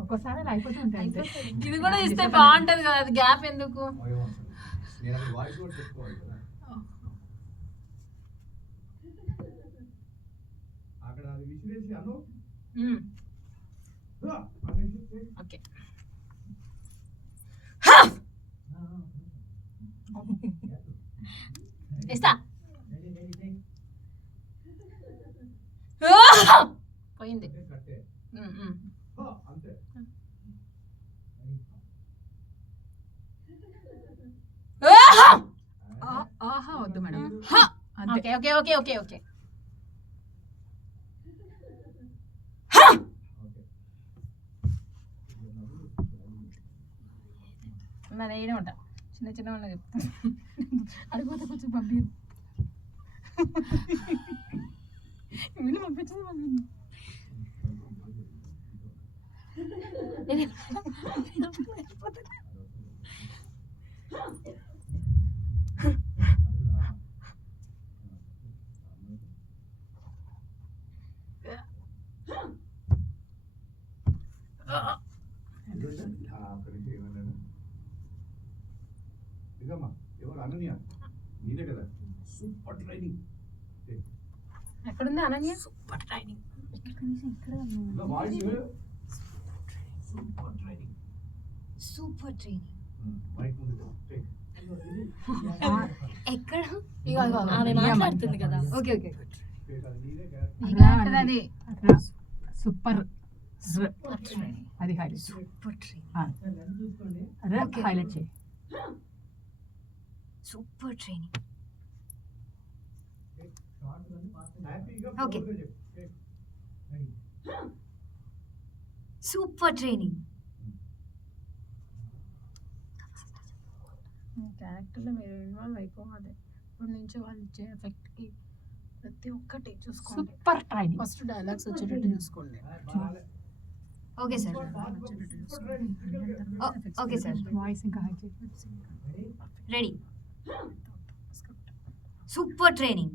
ఒక్కోసారి అలా అయిపోతూ ఉంటాయి అంతే. ఇది కూడా ఇస్తే బాగుంటది కదా, అది గ్యాప్ ఎందుకు? నేను అక్కడ వాయిస్ కూడా చెప్పుకోవాలి కదా. అక్కడ అది విసిరేసి అను ఓకే. ఇస్తా. పోయింది. కట్టే అంతే. ఆహా వద్దు మేడం. అంతే. Okay okay okay okay okay. మరి ఏడే ఉంటా, చిన్న చిన్న వాళ్ళకి చెప్తాను. అడిగిపోతే కొంచెం పంపించు. ఇవన్నీ పంపించదు పంపించు. ఇదమ్మా ఎవరు? అనన్య నీదే కదా. Super training. ఎక్కడుంది Ananya? Super training. Voice super training. Super training mic ముందు ఎక్కడ? ఆమె మాట్లాడుతుంది కదా. Okay okay. అది సూపర్ అది హైలైట్. Super training. హైలైట్ చేయి. Super training. Okay. Super training. క్యారెక్టర్లో మీరు ఇన్వాల్వ్ అయిపోవాలి. ఇప్పటి నుంచి వాళ్ళు ఇచ్చే ఎఫెక్ట్కి ప్రతి ఒక్కటి చూసుకోండి. Super training. ఫస్ట్ డైలాగ్స్ వచ్చేటట్టు చూసుకోండి. Okay sir. Okay sir. Voice ఇంకా హై చేయి. రెడీ. Super training.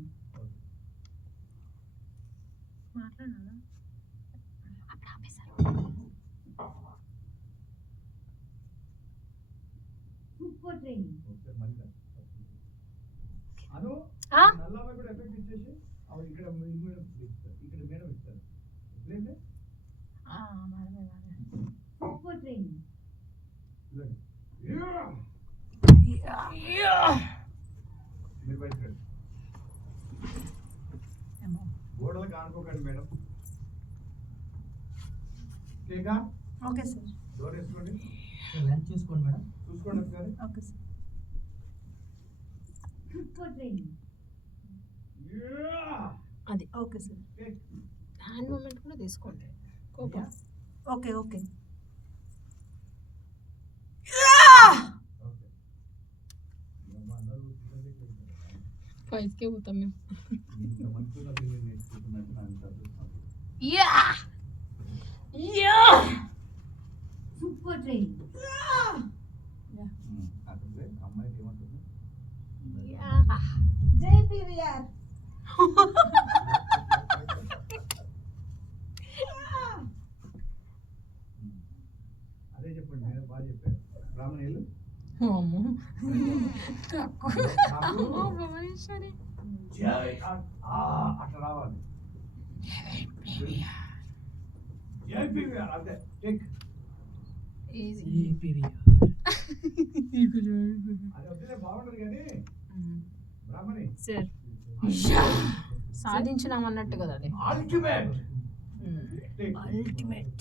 మాట్లాడాలా? అప్పుడు ఆపేశారు. Super training. అను నల్లమ్మ కూడా ఎఫెక్ట్ ఇచ్చేసి ఇక్కడ ఇక్కడ మేడం ఇస్తారు. ఎట్లయితే సూపర్ ట్రైనింగ్. మీరు బయట గోడలకు ఆనుకోకండి మేడం. కేకా ఓకే సార్. డోర్ వేసుకోండి. లంచ్ చూసుకోండి మేడం. చూసుకోండి ఒకసారి. Okay sir. Super training. అది ఓకే సార్. హ్యాండ్ మూమెంట్ కూడా తీసుకోండి. Okay okay. ఓకే. ఏమ్మా, అందరూ చూడండి, ఇక్కడ ఉన్నారు. 5K పోతాం మేము. ఇంత మంచిగా మీరు నేర్చుకుంటున్నట్టు నాకు అంత అదృష్టం. Yeah super training. అక్కడ అమ్మాయికి ఏమంటుంది? జై పీవీఆర్. అదే చెప్పండి, నేను బాగా చెప్పాను. బ్రాహ్మణులు అమ్మో జై అట్లా రావాలి. జై పీవీఆర్. అదే టేక్. అది వస్తేనే బాగుంటది కానీ బ్రాహ్మణి సార్ సాధించినాం అన్నట్టు కదా అది. అల్టిమేట్. అల్టిమేట్.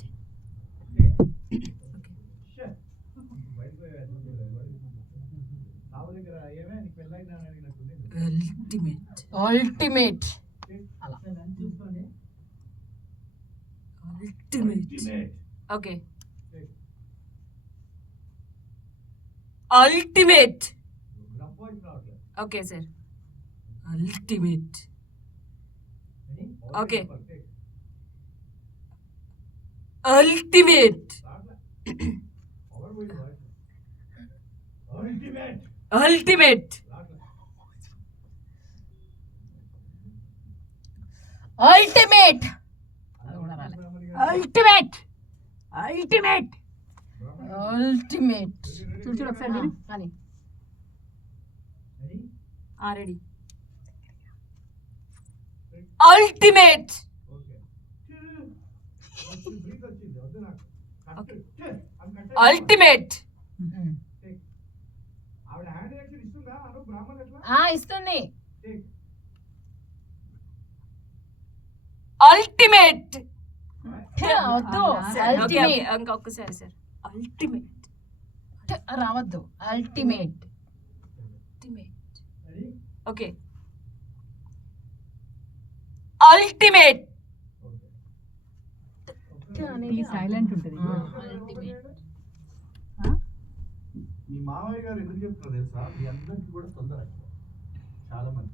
సావు దగ్గర ఏమే నీకు పెళ్ళైనా అడిగినట్టుంది. అల్టిమేట్. అల్టిమేట్. అలా లంచ్ చూసుకోండి. Ultimate. Okay. Ultimate. Okay sir. Ultimate. Okay. Ultimate. Ultimate. Ultimate. Ultimate. Ultimate. Ultimate. చూడు చూడు ఒకసారి విను. అని రెడీ. అల్టిమేట్. అల్టిమేట్. ఆవిడ హ్యాండ్ యాక్షన్ ఇస్తుందా? అను బ్రాహ్మణ్ ఎట్లా? ఇస్తుంది. అల్టిమేట్. వద్దు. అల్టిమేట్ ఇంకొకసారి సార్. అల్టిమేట్ రావద్దు. Ultimate. Ultimate. Okay. Ultimate. Silent ఉంటుంది. అల్టిమేట్. మీ మామయ్య గారు ఎందుకు చెప్తారు తెలుసా? మీ అందరికీ కూడా తొందర ఎక్కువ. చాలా మంది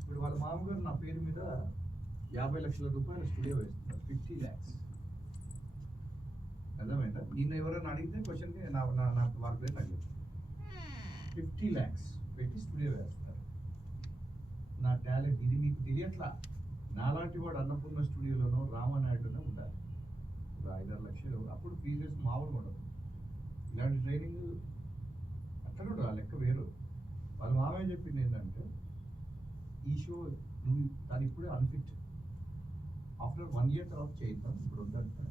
ఇప్పుడు వాళ్ళ మామగారు నా పేరు మీద 50 లక్షల రూపాయలు స్టూడియో వేస్తున్నారు. 50 lakhs. అర్థమైందా? నిన్న ఎవరైనా అడిగితే క్వశ్చన్ వాళ్ళ పేరు నాకు చెప్తాను. 50 lakhs పెట్టి స్టూడియో వేస్తున్నారు. నా టాలెంట్ ఇది మీకు తెలియట్లా. నాలాంటి వాడు అన్నపూర్ణ స్టూడియోలోనో రామానాయుడులోనో ఉండాలి. ఇప్పుడు 5-6 లక్షలు అప్పుడు ఫీజెస్ మామూలుగా ఉండదు. ఇలాంటి ట్రైనింగ్ అట్లా కూడా ఆ లెక్క వేరు. వాళ్ళ మామయ్య చెప్పింది ఏంటంటే ఈ షో నువ్వు దాని ఇప్పుడే అన్ఫిట్, ఆఫ్టర్ 1 year తర్వాత చేయిద్దాం, ఇప్పుడు వద్దంటే.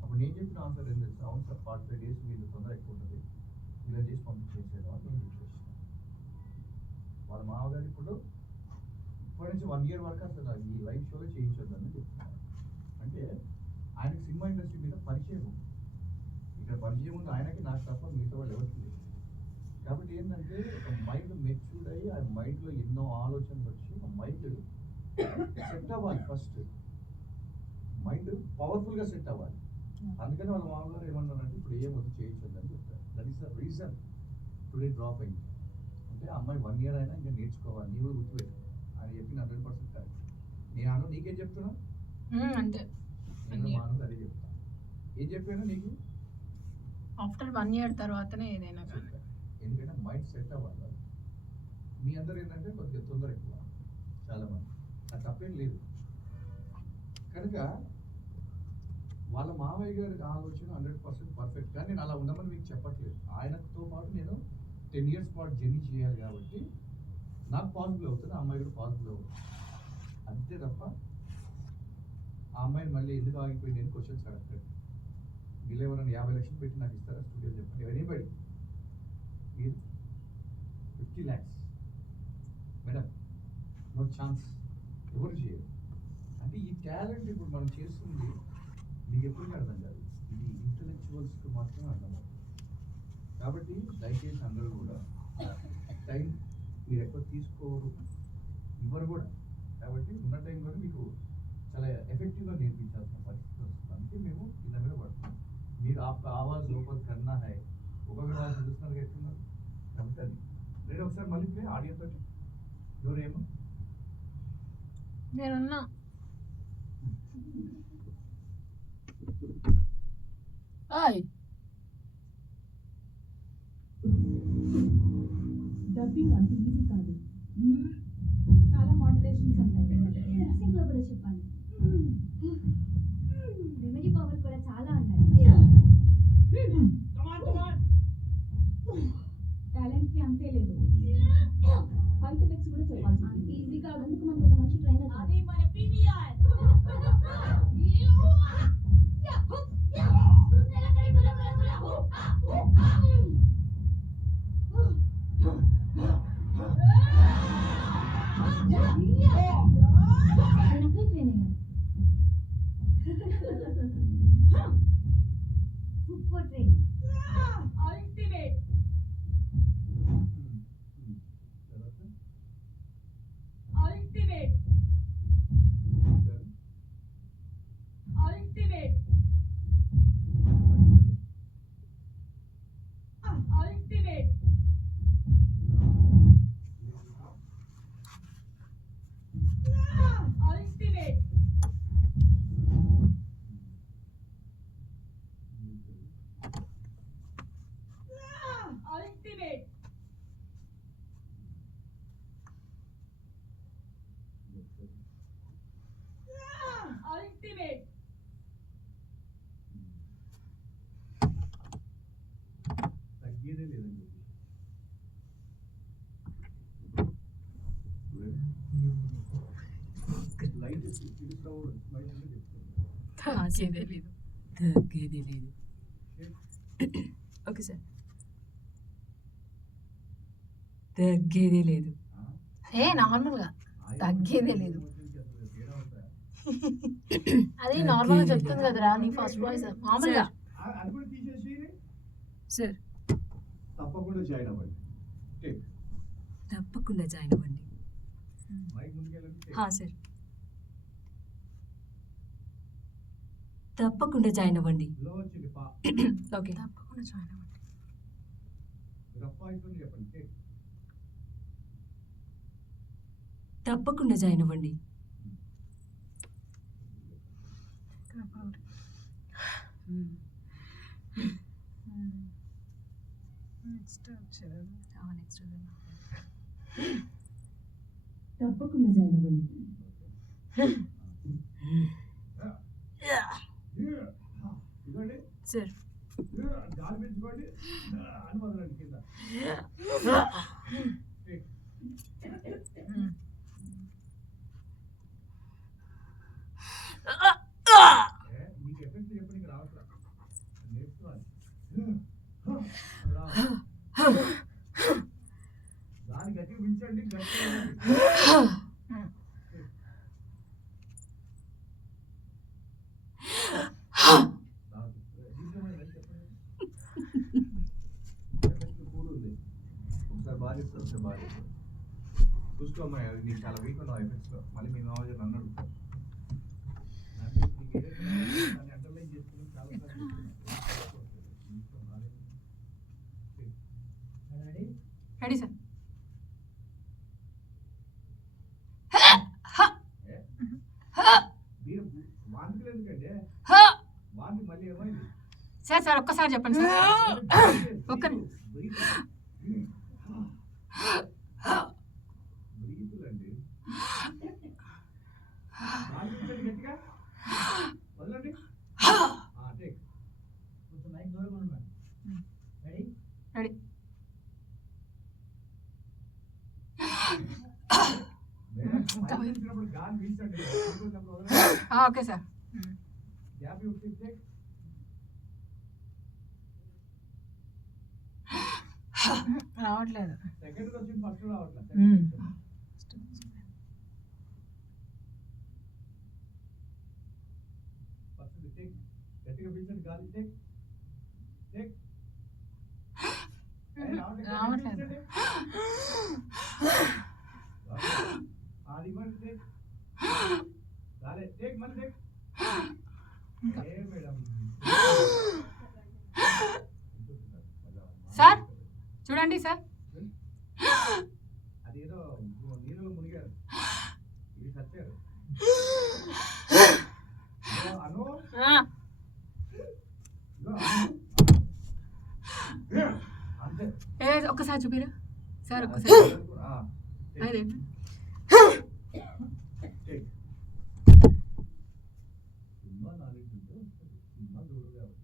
అప్పుడు నేను చెప్పిన ఆన్సర్ ఏం తెలుసు? అవును సార్, 45 days మీరు తొందర ఎక్కువ ఉంటుంది, ఇలా చేసి పంపించేసేదా అని నేను చెప్పేసి. వాళ్ళ మామగారు ఇప్పుడు ఇప్పటి నుంచి 1 year వరకు అసలు ఈ లైవ్ షోలో చేయించొద్దని చెప్తున్నారు. అంటే ఆయనకి సినిమా ఇండస్ట్రీ మీద పరిచయం ఉంది. ఇక్కడ పరిచయం ఉంది ఆయనకి, నాకు తప్ప మిగతా వాళ్ళు ఎవరికి లేదు. కాబట్టి ఏంటంటే ఒక మైండ్ మెచ్యూర్డ్ అయ్యి ఆ మైండ్లో ఎన్నో ఆలోచనలు వచ్చి ఆ మైండ్ సెట్ అవ్వాలి. ఫస్ట్ మైండ్ పవర్ఫుల్గా సెట్ అవ్వాలి. అందుకని వాళ్ళ మామగారు ఏమన్నారంటే ఇప్పుడు ఏం వద్దు చేయించొద్దని చెప్తారు. That is the reason today drop అయింది. అంటే అమ్మాయి 1 year అయినా ఇంకా నేర్చుకోవాలి, నీ కూడా గుర్తుపెట్టు ఆయన చెప్పిన 100% కరెక్ట్. నేను నీకేం చెప్తున్నా? అంతే. నేను మాను అదే చెప్తాను. ఏం చెప్పాను నీకు? ఆఫ్టర్ 1 year తర్వాతనే ఏదైనా కానీ. ఎందుకంటే మైండ్ సెట్ అవ్వాలి. మీ అందరు ఏంటంటే కొద్దిగా తొందర ఎక్కువ చాలా మంది, అది తప్పేం లేదు. కనుక వాళ్ళ మామయ్య గారి ఆలోచన 100% పర్ఫెక్ట్. కానీ నేను అలా ఉండమని మీకు చెప్పట్లేదు. ఆయనతో పాటు నేను 10 years పాటు జర్నీ చేయాలి కాబట్టి నాకు పాసిబుల్ అవుతుంది, ఆ అమ్మాయి కూడా పాసిబుల్ అవుతుంది. అంతే తప్ప ఆ అమ్మాయిని మళ్ళీ ఎందుకు ఆగిపోయింది అని క్వశ్చన్స్ అడగలేదు. వీళ్ళు ఎవరైనా 50 లక్షలు పెట్టి నాకు ఇస్తారా స్టూడియో చెప్పండి. ఎనీబడి మీరు 50 lakhs మేడం, నో ఛాన్స్, ఎవరు చేయరు. అంటే ఈ టాలెంట్ ఇప్పుడు మనం చేస్తుంది మీకు ఎప్పటికీ అర్థం కాదు, ఇది ఇంటలెక్చువల్స్కి మాత్రమే అర్థం అవుతుంది. కాబట్టి దయచేసి అందరూ కూడా టైం మీరు ఎక్కువ తీసుకోరు, ఇవ్వరు కూడా. కాబట్టి ఉన్న టైం కూడా మీకు చాలా ఎఫెక్టివ్గా నేర్పించాల్సిన పరిస్థితి వస్తుంది. అందుకే మేము కింద మీద పడుతున్నాం. మీరు ఆవాజ్ లోపల కన్నా హై ఒక్కొక్కటి వాళ్ళు చూస్తున్నారు ఎట్టున్నారు. కాబట్టి అది రేపు ఒకసారి మళ్ళీ ప్లే ఆడియో తోటి ఎవరేమో నేనున్నా డబ్బింగ్ అంత ఈజీ కాదు. చాలా మాడ్యులేషన్స్ ఉంటాయి. సింగ్ లో కూడా చెప్పాలి. మెమరీ పవర్ కూడా చాలా ఉండాలి. టాలెంట్ కి అంతే లేదు. ఫైట్ ఎఫెక్ట్స్ కూడా చెప్పాల్సి అంత ఈజీ కాదు. అందుకు మనకు ఒక మంచి ట్రైనర్ కావాలి. నేను అక్కడే ట్రైన్ అయ్యాను. Super train. Ultimate. Ultimate. Ultimate. Ultimate. Ultimate. Ultimate. Ultimate. తగ్గేదే లేదండి. లైట్ తీసుకురావడం బయట చెప్తాను. తగ్గేదే లేదు. Okay sir. తగ్గేదే లేదు. నార్మల్గా తగ్గేదే లేదు. అది నార్మల్ గా చెప్తుంది కదరా నీ ఫస్ట్ వాయిస్ మామూలుగా. అది కూడా తీసేసి సార్ తప్పకుండా జాయిన్ అవ్వండి. తప్పకుండా జాయిన్ అవ్వండి. మైక్ ముందుకెళ్ళండి. సార్ తప్పకుండా జాయిన్ అవ్వండి. లో వచ్చింది పా. ఓకే తప్పకుండా జాయిన్ అవ్వండి. రఫ్ వాయిస్ లో చెప్పండి. తప్పకుండా జాయిన్ అవ్వండి. నెక్స్ట్ తప్పకుండా జాయిన్ అవ్వండి. ఇదిగోండి సార్ గాలి పెంచుకోండి అని వదలండి కింద. మీకు ఎఫెక్ట్ చెప్పడానికి రావట్లా, నేర్చుకోవాలి. దాన్ని గట్టిగా పిలిచండి, గట్టిగా ఒకసారి బాగా చెప్తారు, ఒకసారి బాగా చెప్తారు. చూసుకోమ్మాయి, అది నీకు చాలా వీక్ ఉన్నావు ఎఫెక్ట్స్లో. మళ్ళీ మీ నాలెడ్జ్ నన్ను అడుగుతారు. దాన్ని అండర్లైన్ చేసుకుని చాలా రెడీ సార్. మీరు వాంతికి ఎందుకండి? వాంతి మళ్ళీ ఏమైంది? సార్ సార్ ఒక్కసారి చెప్పండి సార్. ఒక్క బ్రీతులండి. గట్టిగా వదలండి. టేక్. కొంచెం మైక్ దూరంగా ఉండండి. రెడీ? రెడీ. వచ్చినప్పుడు గాలి వీల్చండి. Okay sir. Gap take. రావట్లేదు. సెకండ్ వచ్చింది, ఫస్ట్ రావట్లేదు. First take. గట్టిగా పీల్చండి గాలి. టేక్ టేక్ రావట్లేదు. అది మరి టేక్ గాలి. టేక్ మరి టేక్. ఏ మేడం సార్ చూడండి సార్. అదేదో నీళ్ళలో మునిగారు, ఇది సచ్చారు. అను అంతే. ఒక్కసారి చూపిరా సార్, ఒక్కసారి. అదే సినిమా నాలెడ్జ్ ఉంటే సినిమా చూడరు కాబట్టి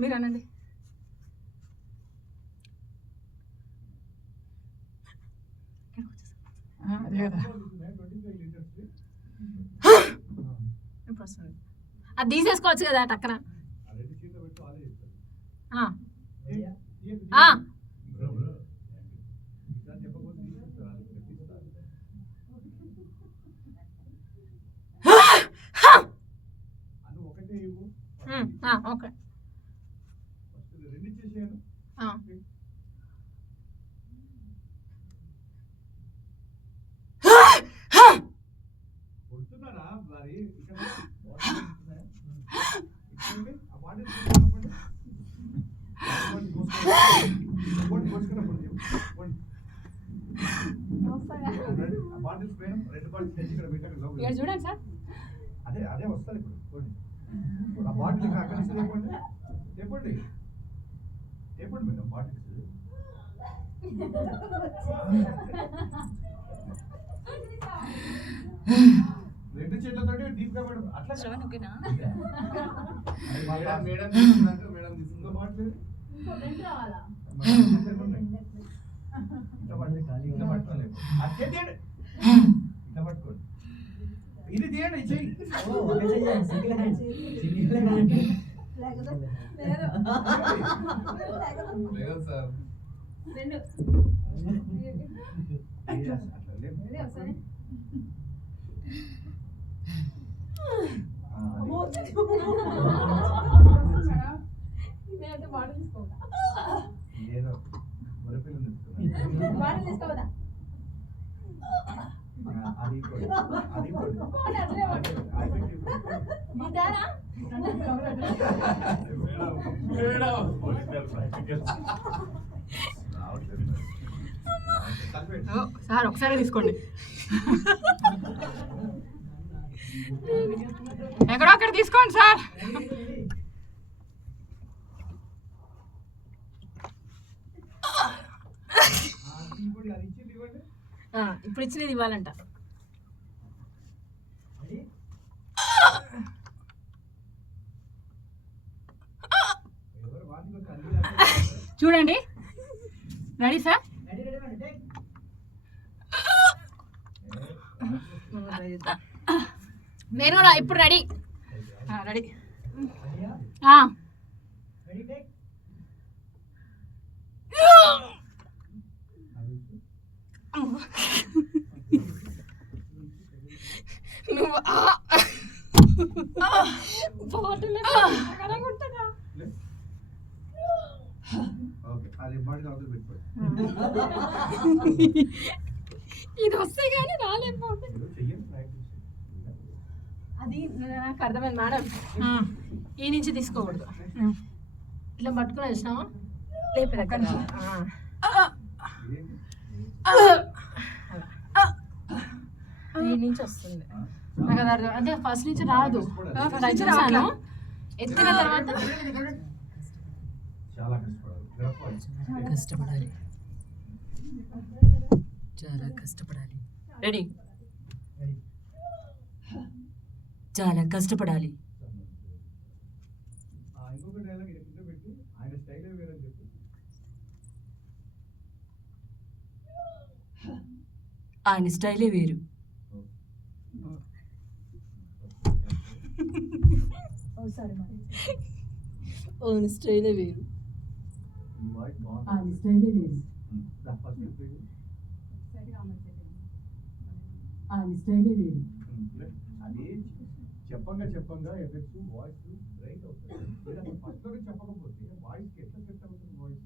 మీరు అనండి. అదే కదా 25 లీటర్స్ ఇప్పుడు వస్తుంది. అది తీసేసుకోవచ్చు కదా టక్కన. రెండు చీట్లు పెట్టి వాళ్ళే చెప్తారు. ఈసారి చెప్పకపోతే తీసుకొస్తారు. అను ఒకటే ఇవ్వు. ఓకే. ఫస్ట్ రెండు ఇచ్చేసాను. కొడుతున్నారా మరి ఇక్కడ ఆ బాటిల్ తీసుకున్నప్పుడు ఆ బాటిల్స్ పైన రెండు బాటిల్స్ తెచ్చి ఇక్కడ పెట్టారు లోపల. ఇక్కడ చూడండి సార్. అదే అదే వస్తుంది ఇప్పుడు చూడండి. ఆ బాటిల్ ఇక్కడ అక్కడ నుంచి లేపండి. లేపండి లేపండి మేడం బాటిల్స్. రెండు చేతులతో డీప్ గా మేడం అట్లా ఓకేనా? మేడం తీసుకున్నాక మేడం తీసుకుందో బాటిల్ ఇట్లా పట్టుకోలేదు. అది చేయండి, ఇట్లా పట్టుకోండి. ఇది తీయండి, చెయ్యి. లేదు సార్. ఏదో మురపిల్లని తీసుకున్నా. అది సార్ ఒకసారి తీసుకోండి. ఎక్కడో అక్కడ తీసుకోండి సార్. ఇప్పుడు ఇచ్చినది ఇవ్వాలంట. చూడండి. Ready sir? నేను కూడా ఇప్పుడు రెడీ. రెడీ. నువ్వు ఇది వస్తే కానీ రాలేకపోతే అది నాకు అర్థమైంది మేడం. ఈ నుంచి తీసుకోకూడదు. ఇట్లా పట్టుకుని వచ్చినావా లేపేది అక్కడ ఈ నుంచి వస్తుంది. నాకు అది అర్థం అంటే ఫస్ట్ నుంచి రాదు. ఫస్ట్ చూసాను, ఎత్తిన తర్వాత కష్టపడాలి, చాలా కష్టపడాలి. రెడీ? చాలా కష్టపడాలి. ఇంకొక డైలాగ్ కింద పెట్టి ఆయన స్టైలే వేరని చెప్పి ఆయన స్టైలే వేరు. ఆయన స్టైలే వేరు. ఆయన స్టైలే వేరు. ఆయన స్టైలే వేరు. అదే చెప్పంగా ఎఫెక్ట్స్ వాయిస్ బ్రైట్ అవుతుంది. ఫస్ట్ లోనే చెప్పకపోతే వాయిస్కి ఎట్లా సెట్ అవుతుంది వాయిస్?